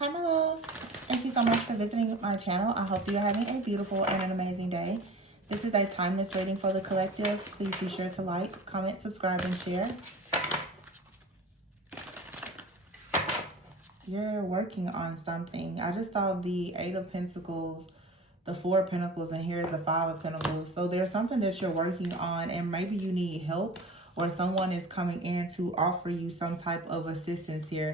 Hi, my loves. Thank you so much for visiting my channel. I hope you're having a beautiful and an amazing day. This is a timeless reading for the collective. Please be sure to like, comment, subscribe, and share. You're working on something. I just saw the Eight of Pentacles, the Four of Pentacles, and here's the Five of Pentacles. So there's something that you're working on, and maybe you need help, or someone is coming in to offer you some type of assistance here.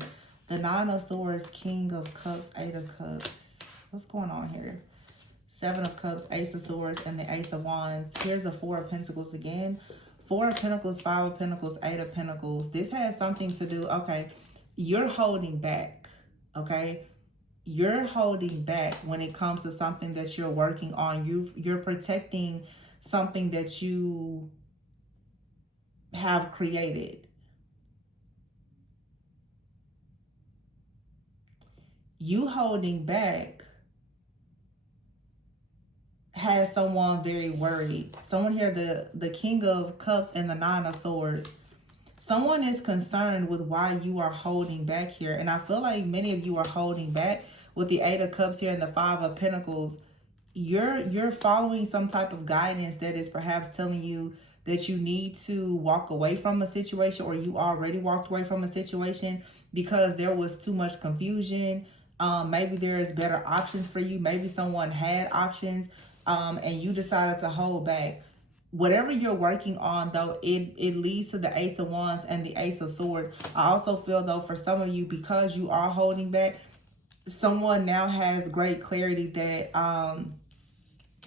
The Nine of Swords, King of Cups, Eight of Cups. What's going on here? Seven of Cups, Ace of Swords, and the Ace of Wands. Here's the Four of Pentacles again. Four of Pentacles, Five of Pentacles, Eight of Pentacles. This has something to do, okay, you're holding back, okay? You're holding back when it comes to something that you're working on. You're protecting something that you have created. You holding back has someone very worried. Someone here, the King of Cups and the Nine of Swords. Someone is concerned with why you are holding back here. And I feel like many of you are holding back with the Eight of Cups here and the Five of Pentacles. You're following some type of guidance that is perhaps telling you that you need to walk away from a situation, or you already walked away from a situation because there was too much confusion. Maybe there's better options for you. Maybe someone had options and you decided to hold back. Whatever you're working on, though, it leads to the Ace of Wands and the Ace of Swords. I also feel, though, for some of you, because you are holding back, someone now has great clarity that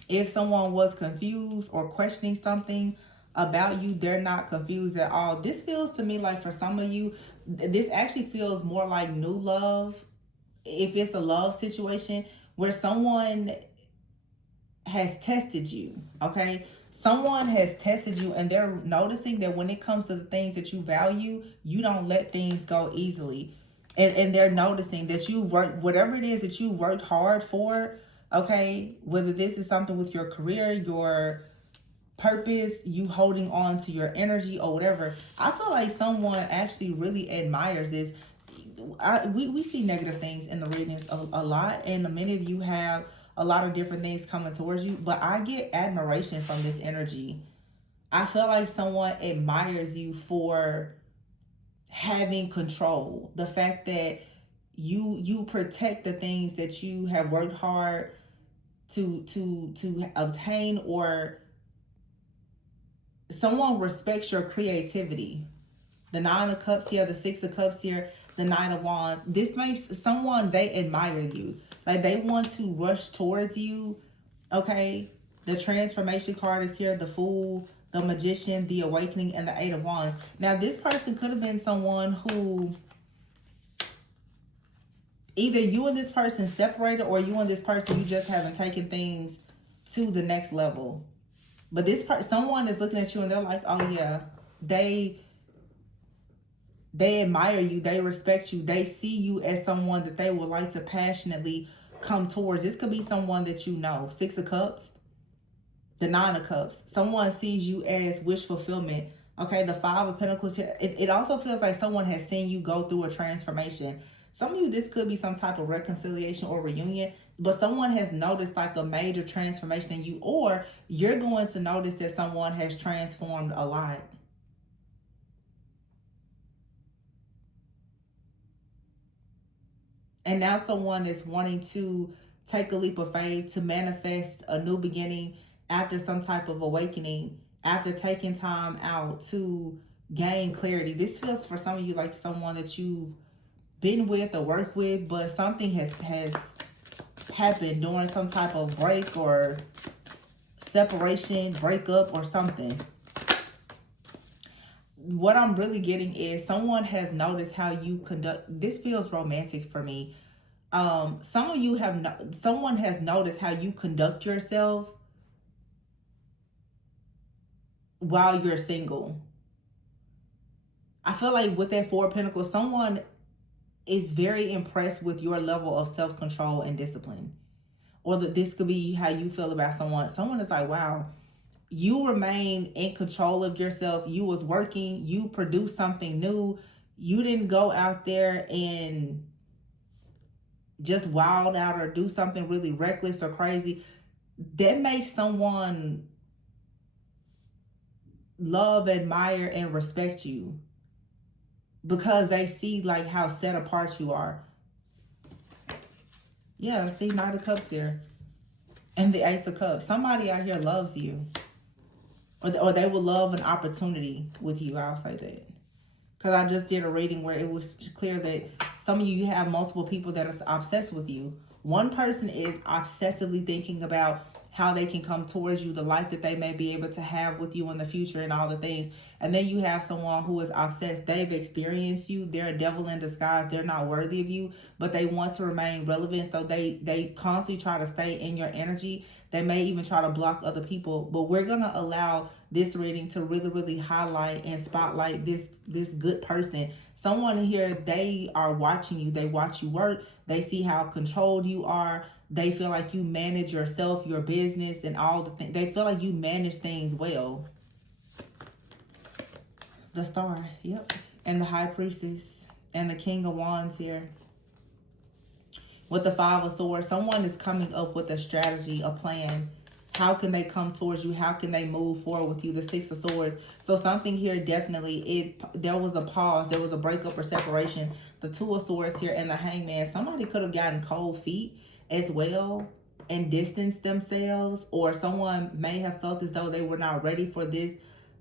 if someone was confused or questioning something about you, they're not confused at all. This feels to me like for some of you, this actually feels more like new love. If it's a love situation where someone has tested you, okay? Someone has tested you and they're noticing that when it comes to the things that you value, you don't let things go easily. And they're noticing that you work, whatever it is that you worked hard for, okay? Whether this is something with your career, your purpose, you holding on to your energy or whatever. I feel like someone actually really admires this. We see negative things in the readings a lot, and many of you have a lot of different things coming towards you, but I get admiration from this energy. I feel like someone admires you for having control. The fact that you protect the things that you have worked hard to obtain, or someone respects your creativity. The Nine of Cups here, the Six of Cups here, the Nine of Wands. This makes someone, they admire you. Like they want to rush towards you, okay? The Transformation card is here, the Fool, the Magician, the Awakening, and the Eight of Wands. Now, this person could have been someone who either you and this person separated, or you and this person, you just haven't taken things to the next level. But this part, someone is looking at you and they're like, oh yeah, they admire you, they respect you, they see you as someone that they would like to passionately come towards. This could be someone that you know. Six of Cups, the Nine of Cups. Someone sees you as wish fulfillment. Okay, the Five of Pentacles here. It also feels like someone has seen you go through a transformation. Some of you, this could be some type of reconciliation or reunion, but someone has noticed like a major transformation in you, or you're going to notice that someone has transformed a lot. And now someone is wanting to take a leap of faith to manifest a new beginning after some type of awakening, after taking time out to gain clarity. This feels for some of you like someone that you've been with or worked with, but something has happened during some type of break or separation, breakup, or something. What I'm really getting is someone has noticed how you conduct. This feels romantic for me. Some of you have someone has noticed how you conduct yourself while you're single. I feel like with that Four of Pentacles, someone is very impressed with your level of self-control and discipline. Or that this could be how you feel about someone. Someone is like, wow, you remain in control of yourself. You was working, you produced something new. You didn't go out there and just wild out or do something really reckless or crazy, that makes someone love, admire, and respect you because they see like how set apart you are. Yeah, see, Knight of Cups here. And the Ace of Cups. Somebody out here loves you. Or they will love an opportunity with you. I'll say that. Because I just did a reading where it was clear that some of you have multiple people that are obsessed with you. One person is obsessively thinking about how they can come towards you, the life that they may be able to have with you in the future and all the things. And then you have someone who is obsessed. They've experienced you. They're a devil in disguise. They're not worthy of you, but they want to remain relevant. So they constantly try to stay in your energy. They may even try to block other people, but we're going to allow this reading to really highlight and spotlight this good person. Someone here, they are watching you. They watch you work. They see how controlled you are. They feel like you manage yourself, your business, and all the things. They feel like you manage things well. The Star, yep. And the High Priestess and the King of Wands here. With the Five of Swords, someone is coming up with a strategy, a plan. How can they come towards you? How can they move forward with you? The Six of Swords. So something here definitely, there was a pause. There was a breakup or separation. The Two of Swords here and the Hangman. Somebody could have gotten cold feet as well and distanced themselves. Or someone may have felt as though they were not ready for this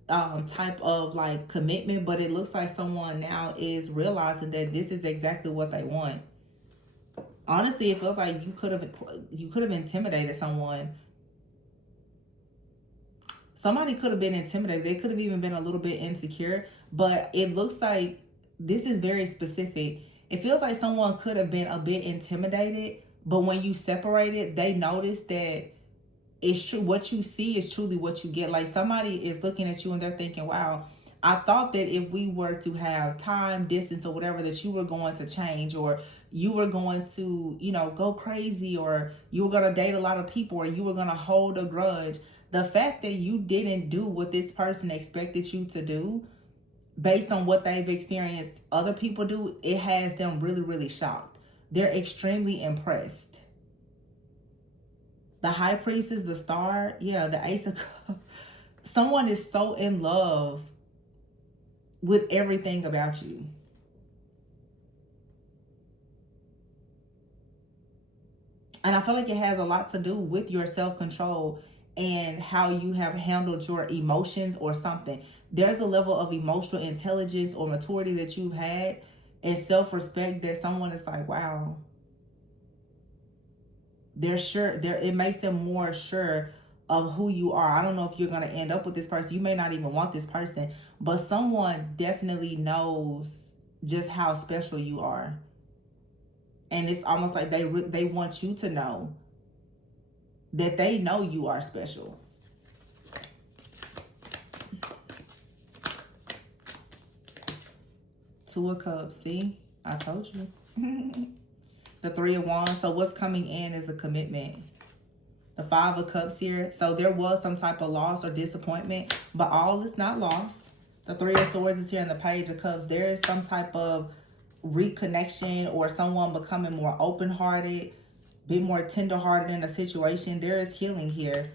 type of like commitment. But it looks like someone now is realizing that this is exactly what they want. Honestly, it feels like you could have intimidated someone. Somebody could have been intimidated. They could have even been a little bit insecure. But it looks like this is very specific. It feels like someone could have been a bit intimidated. But when you separated, they noticed that it's true. What you see is truly what you get. Like somebody is looking at you and they're thinking, wow, I thought that if we were to have time, distance, or whatever, that you were going to change, or you were going to, go crazy, or you were going to date a lot of people, or you were going to hold a grudge. The fact that you didn't do what this person expected you to do based on what they've experienced other people do, it has them really shocked. They're extremely impressed. The High Priestess, the Star, yeah, the Ace of Cups. Someone is so in love with everything about you. And I feel like it has a lot to do with your self-control and how you have handled your emotions or something. There's a level of emotional intelligence or maturity that you've had and self-respect that someone is like, wow. They're sure, it makes them more sure of who you are. I don't know if you're going to end up with this person. You may not even want this person, but someone definitely knows just how special you are. And it's almost like they want you to know that they know you are special. Two of Cups. See? I told you. The Three of Wands. So what's coming in is a commitment. The Five of Cups here. So there was some type of loss or disappointment, but all is not lost. The Three of Swords is here and the Page of Cups. There is some type of reconnection or someone becoming more open-hearted, be more tender-hearted in a situation. There is healing here.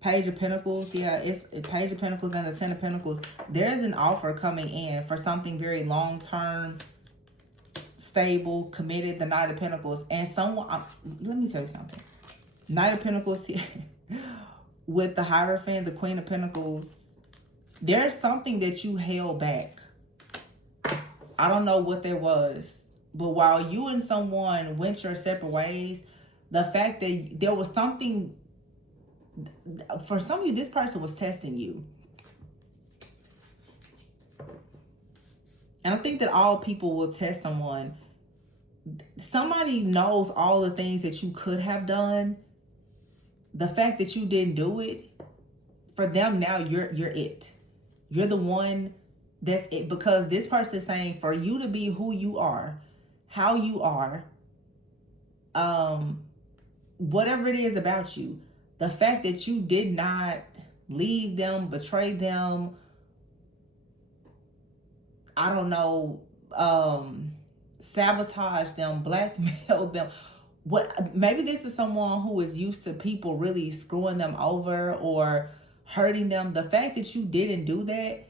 Page of Pentacles, yeah, it's Page of Pentacles and the Ten of Pentacles. There is an offer coming in for something very long-term, stable, committed. The Knight of Pentacles. And someone, let me tell you something. Knight of Pentacles here with the Hierophant, the Queen of Pentacles. There's something that you held back. I don't know what there was, but while you and someone went your separate ways, the fact that there was something, for some of you, this person was testing you. And I think that all people will test someone. Somebody knows all the things that you could have done. The fact that you didn't do it, for them now, you're it. You're the one. That's it. Because this person is saying for you to be who you are, how you are, whatever it is about you, the fact that you did not leave them, betray them, I don't know, sabotage them, blackmail them. What, maybe this is someone who is used to people really screwing them over or hurting them. The fact that you didn't do that,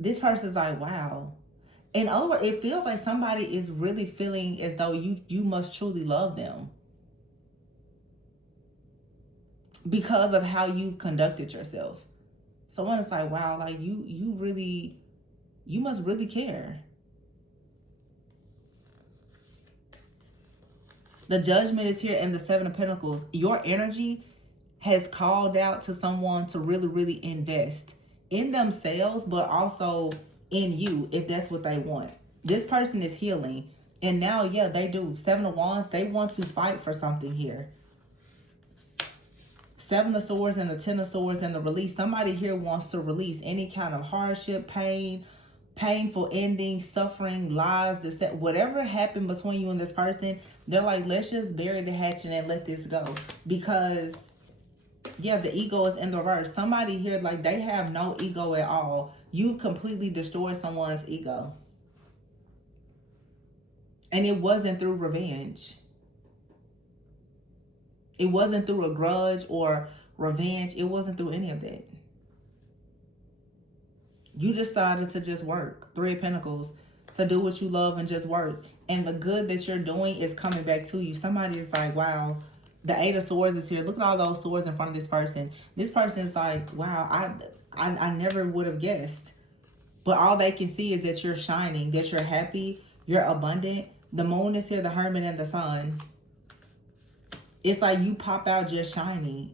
this person's like, wow. In other words, it feels like somebody is really feeling as though you must truly love them because of how you've conducted yourself. Someone is like, wow, like you really, you must really care. The Judgment is here, and the Seven of Pentacles. Your energy has called out to someone to really, really invest in themselves, but also in you, if that's what they want. This person is healing. And now, yeah, they do. Seven of Wands, they want to fight for something here. Seven of Swords and the Ten of Swords and the release. Somebody here wants to release any kind of hardship, pain, painful endings, suffering, lies, whatever happened between you and this person. They're like, let's just bury the hatchet and let this go. Because, yeah, the ego is in the reverse. Somebody here, like, they have no ego at all. You've completely destroyed someone's ego. And it wasn't through revenge. It wasn't through a grudge or revenge. It wasn't through any of that. You decided to just work. Three of Pentacles. To do what you love and just work. And the good that you're doing is coming back to you. Somebody is like, wow. The Eight of Swords is here. Look at all those swords in front of this person. This person is like, wow, I never would have guessed. But all they can see is that you're shining, that you're happy, you're abundant. The Moon is here, the Hermit, and the Sun. It's like you pop out just shining.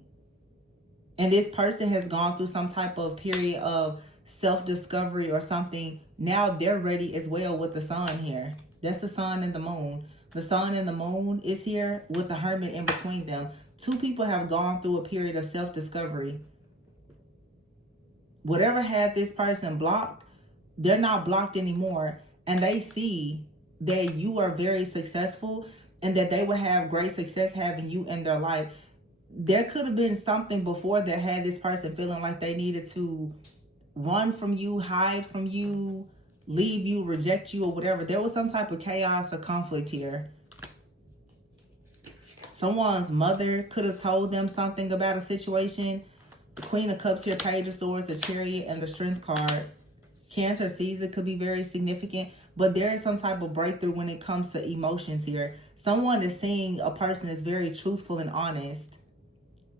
And this person has gone through some type of period of self-discovery or something. Now they're ready as well with the Sun here. That's the Sun and the Moon. The Sun and the Moon is here with the Hermit in between them. Two people have gone through a period of self-discovery. Whatever had this person blocked, they're not blocked anymore. And they see that you are very successful and that they will have great success having you in their life. There could have been something before that had this person feeling like they needed to run from you, hide from you, leave you, reject you, or whatever. There was some type of chaos or conflict here. Someone's mother could have told them something about a situation. The Queen of Cups here, Page of Swords, the Chariot, and the Strength card. Cancer season could be very significant, but there is some type of breakthrough when it comes to emotions here. Someone is seeing a person is very truthful and honest.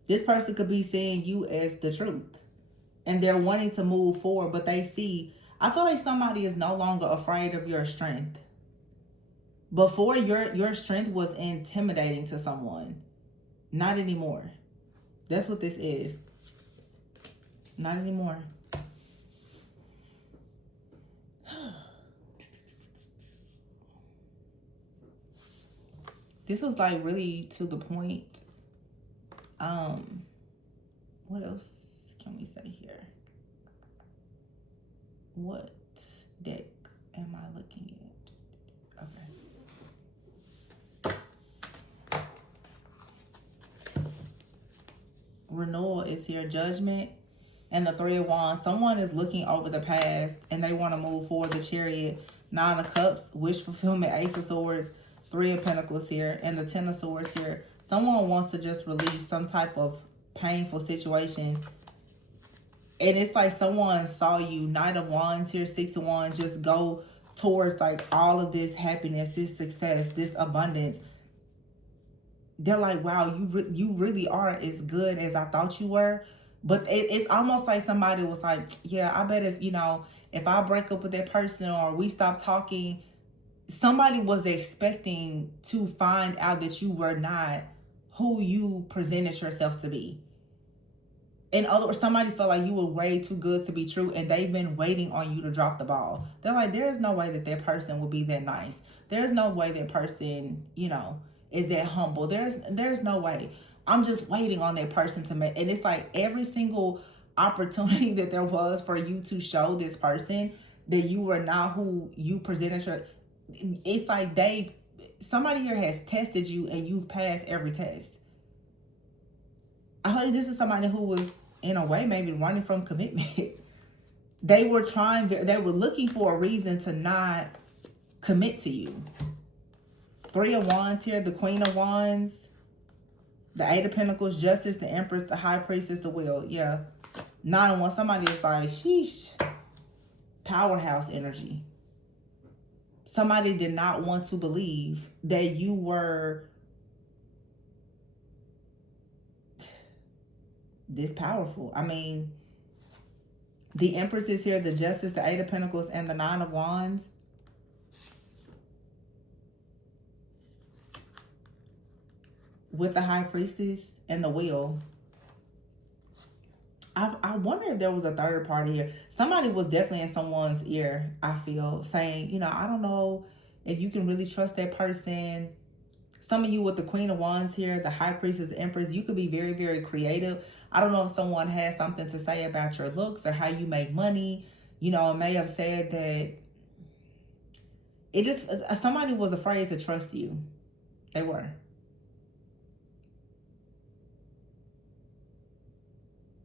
This person could be seeing you as the truth. And they're wanting to move forward, but they see, I feel like somebody is no longer afraid of your strength. Before, your strength was intimidating to someone. Not anymore. That's what this is. Not anymore. This was like really to the point. What else can we say here? What deck am I looking at? Okay. Renewal is here. Judgment and the Three of Wands. Someone is looking over the past and they want to move forward. The Chariot, Nine of Cups, wish fulfillment, Ace of Swords, Three of Pentacles here, and the Ten of Swords here. Someone wants to just release some type of painful situation. And it's like someone saw you, Knight of Wands here, Six of Wands, just go towards like all of this happiness, this success, this abundance. They're like, wow, you really are as good as I thought you were. But it's almost like somebody was like, yeah, I bet if I break up with that person or we stop talking, somebody was expecting to find out that you were not who you presented yourself to be. In other words, somebody felt like you were way too good to be true and they've been waiting on you to drop the ball. They're like, there is no way that that person will be that nice. There's no way that person, is that humble. There's no way. I'm just waiting on that person to make. And it's like every single opportunity that there was for you to show this person that you were not who you presented your. It's like somebody here has tested you and you've passed every test. I feel like this is somebody who was, in a way, maybe running from commitment. They were looking for a reason to not commit to you. Three of Wands here, the Queen of Wands, the Eight of Pentacles, Justice, the Empress, the High Priestess, the Wheel. Yeah. Nine of Wands, somebody is like, sheesh, powerhouse energy. Somebody did not want to believe that you were this powerful. I mean, the Empress is here, the Justice, the Eight of Pentacles, and the Nine of Wands. With the High Priestess and the Wheel. I wonder if there was a third party here. Somebody was definitely in someone's ear, I feel, saying, you know, I don't know if you can really trust that person. Some of you with the Queen of Wands here, the High Priestess, Empress, you could be very, very creative. I don't know if someone has something to say about your looks or how you make money. You know, it may have said that it just, somebody was afraid to trust you. They were.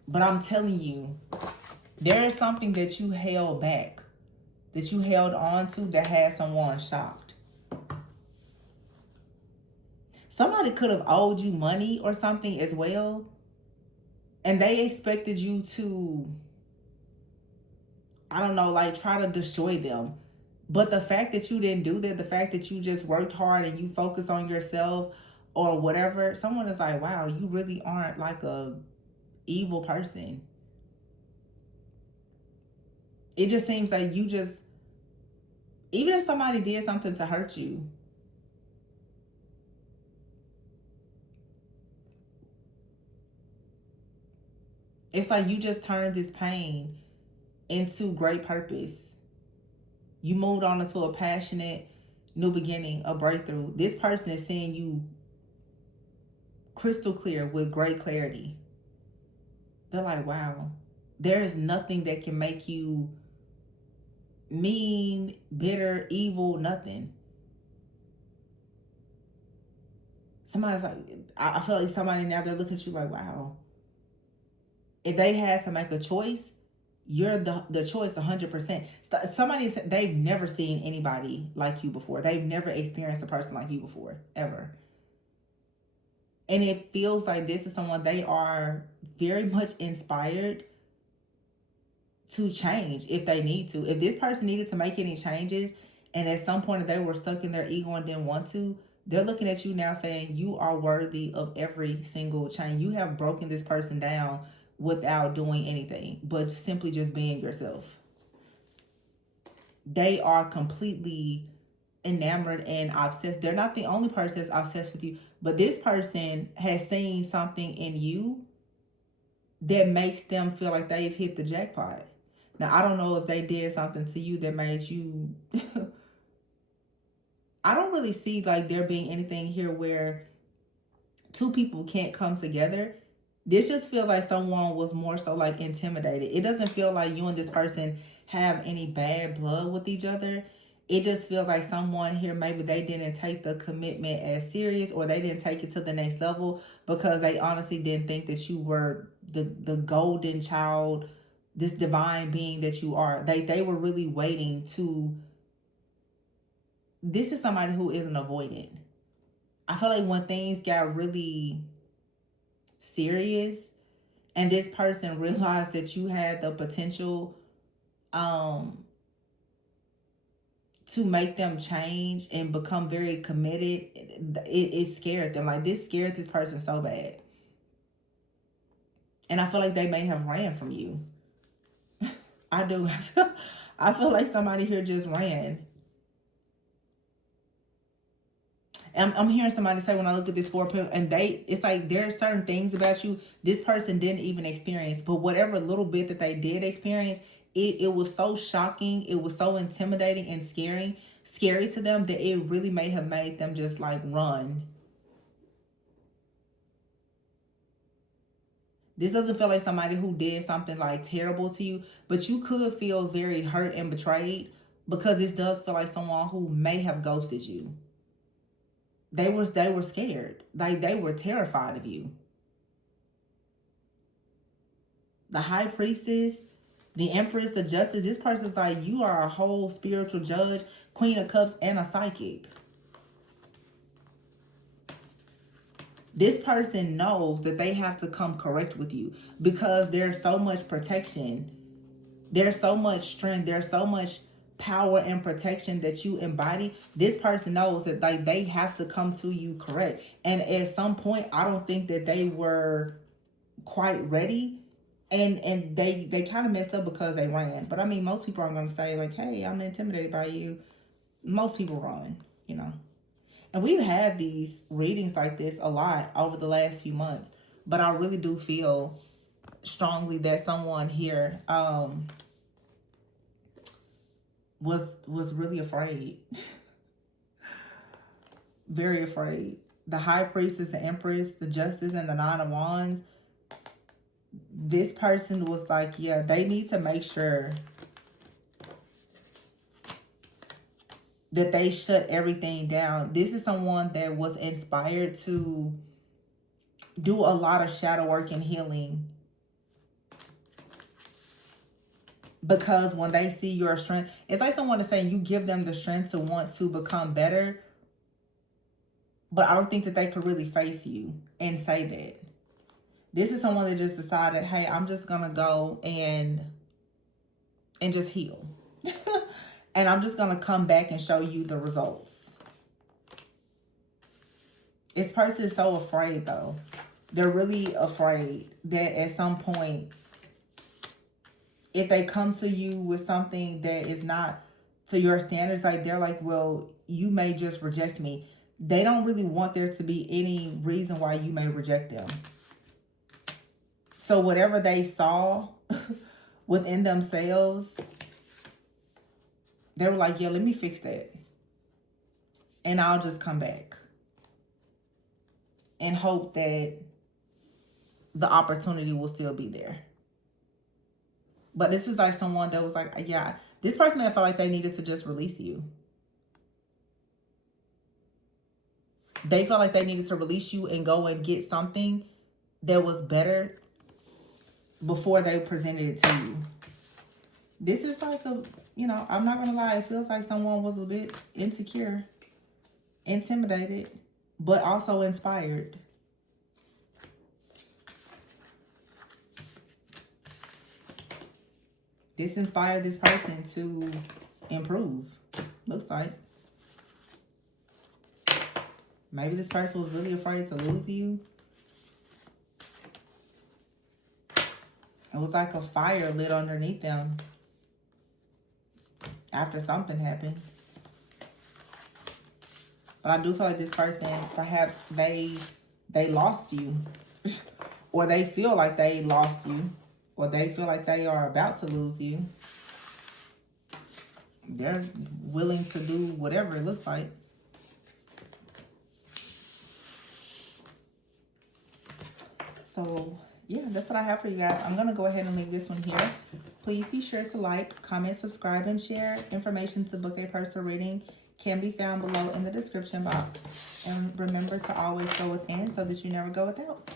But I'm telling you, there is something that you held back, that you held on to, that had someone shocked. Somebody could have owed you money or something as well, and they expected you to, I don't know, like try to destroy them. But the fact that you didn't do that, the fact that you just worked hard and you focus on yourself or whatever, someone is like, wow, you really aren't like a evil person. It just seems like you just, even if somebody did something to hurt you, it's like you just turned this pain into great purpose. You moved on into a passionate new beginning, a breakthrough. This person is seeing you crystal clear with great clarity. They're like, wow, there is nothing that can make you mean, bitter, evil, nothing. Somebody's like, I feel like somebody now, they're looking at you like, wow. If they had to make a choice, you're the choice 100%. Somebody said they've never seen anybody like you before. They've never experienced a person like you before, ever. And it feels like this is someone, they are very much inspired to change if they need to. If this person needed to make any changes and at some point they were stuck in their ego and didn't want to, they're looking at you now saying you are worthy of every single change. You have broken this person down without doing anything, but simply just being yourself. They are completely enamored and obsessed. They're not the only person that's obsessed with you, but this person has seen something in you that makes them feel like they've hit the jackpot. Now, I don't know if they did something to you that made you... I don't really see like there being anything here where two people can't come together. This just feels like someone was more so like intimidated. It doesn't feel like you and this person have any bad blood with each other. It just feels like someone here, maybe they didn't take the commitment as serious, or they didn't take it to the next level because they honestly didn't think that you were the golden child, this divine being that you are. They were really waiting to... This is somebody who isn't avoidant. I feel like when things got really serious and this person realized that you had the potential to make them change and become very committed, it scared them. Like, this scared this person so bad. And I feel like they may have ran from you. I do. I feel like somebody here just ran. And I'm hearing somebody say, when I look at this four people, and it's like there are certain things about you this person didn't even experience, but whatever little bit that they did experience, it was so shocking, it was so intimidating and scary to them that it really may have made them just like run. This doesn't feel like somebody who did something like terrible to you, but you could feel very hurt and betrayed, because this does feel like someone who may have ghosted you. They were scared. Like, they were terrified of you. The High Priestess, the Empress, the Justice, this person's like, you are a whole spiritual judge. Queen of Cups and a psychic. This person knows that they have to come correct with you because there's so much protection. There's so much strength. There's so much power and protection that you embody. This person knows that like they have to come to you correct. And at some point, I don't think that they were quite ready. And they kind of messed up because they ran. But I mean, most people aren't going to say like, hey, I'm intimidated by you. Most people run, you know. And we've had these readings like this a lot over the last few months. But I really do feel strongly that someone here was really afraid. Very afraid. The High Priestess, the Empress, the Justice, and the Nine of Wands. This person was like, yeah, they need to make sure that they shut everything down. This is someone that was inspired to do a lot of shadow work and healing. Because when they see your strength, it's like someone is saying you give them the strength to want to become better. But I don't think that they could really face you and say that. This is someone that just decided, hey, I'm just going to go and just heal. And I'm just going to come back and show you the results. This person is so afraid, though. They're really afraid that at some point, if they come to you with something that is not to your standards, like they're like, well, you may just reject me. They don't really want there to be any reason why you may reject them. So whatever they saw within themselves, they were like, yeah, let me fix that. And I'll just come back. And hope that the opportunity will still be there. But this is like someone that was like, yeah, this person may have felt like they needed to just release you. They felt like they needed to release you and go and get something that was better before they presented it to you. This is like a, you know, I'm not going to lie. It feels like someone was a bit insecure, intimidated, but also inspired. This inspired this person to improve, looks like. Maybe this person was really afraid to lose you. It was like a fire lit underneath them after something happened. But I do feel like this person, perhaps they lost you. Or they feel like they lost you. Or they feel like they are about to lose you. They're willing to do whatever it looks like. So, yeah, that's what I have for you guys. I'm going to go ahead and leave this one here. Please be sure to like, comment, subscribe, and share. Information to book a personal reading can be found below in the description box. And remember to always go within so that you never go without.